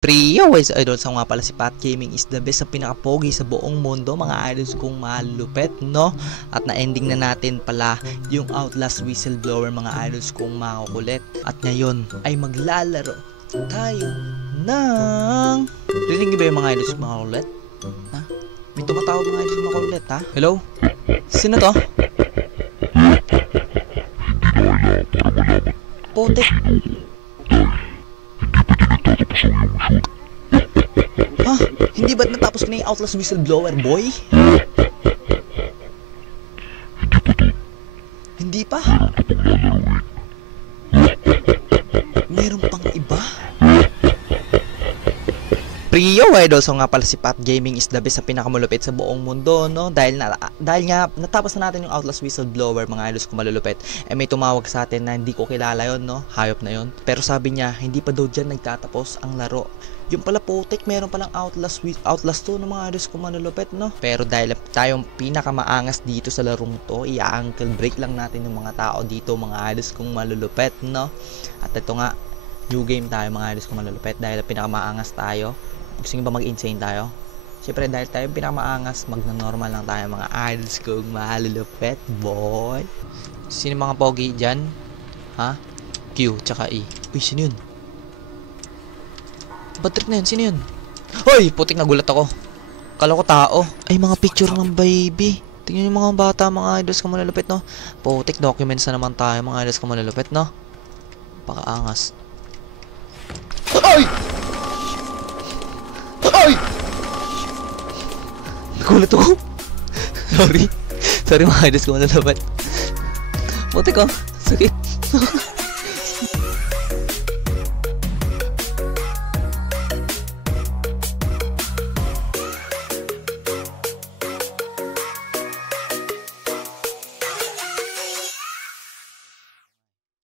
Priyo, guys, idol sa nga pala si Pat Gaming is the best sa pinaka-pogi sa buong mundo, mga idols kong malupet, no? At na-ending na natin pala yung Outlast Whistleblower, mga idols kong makukulit. At ngayon ay maglalaro tayo ng... Rinig ba yung mga idols kong makukulit? Ha? May tumatawag mga idols kong makukulit, ha? Hello? Sino to? Putik! Ha? Hindi ba't natapos ko na yung Outlast Whistleblower, boy? Hindi pa? Meron pang iba? Priyo, idol, so nga pala si Pat Gaming is the best sa pinakamalupit sa buong mundo, no? Dahil nga natapos na natin yung Outlast Whistleblower, mga idols ko malulupit. Eh may tumawag sa atin na hindi ko kilala yon, no? Hayop na yon. Pero sabi niya, hindi pa daw dyan nagtatapos ang laro. Yung pala putik, meron palang Outlast 2 ng mga idols ko malulupit, no? Pero dahil tayong pinakamaangas dito sa larong to, i-ankle break lang natin yung mga tao dito, mga idols kong malulupit, no? At ito nga, new game tayo, mga idols kong malulupit, dahil pinakamaangas tayo. Gusto nyo ba mag-insane tayo? Siyempre dahil tayo pinakamaangas, magna-normal lang tayo, mga idols kong malulupet, boy. Sino mga pogi dyan? Ha? Q, tsaka E. Uy, sino yun? Bad trip na yun, sino yun? Hoy, putik, nagulat ako. Kala ko tao. Ay, mga picture ng baby. Tingnan yung mga bata, mga idols kong malulupet, no? Putik, documents na naman tayo, mga idols kong malulupet, no? Pakaangas. Ay! Ay! Nagulat ako. Sorry. Sorry, mga idols ko malulupet. Putik ko. Sakit.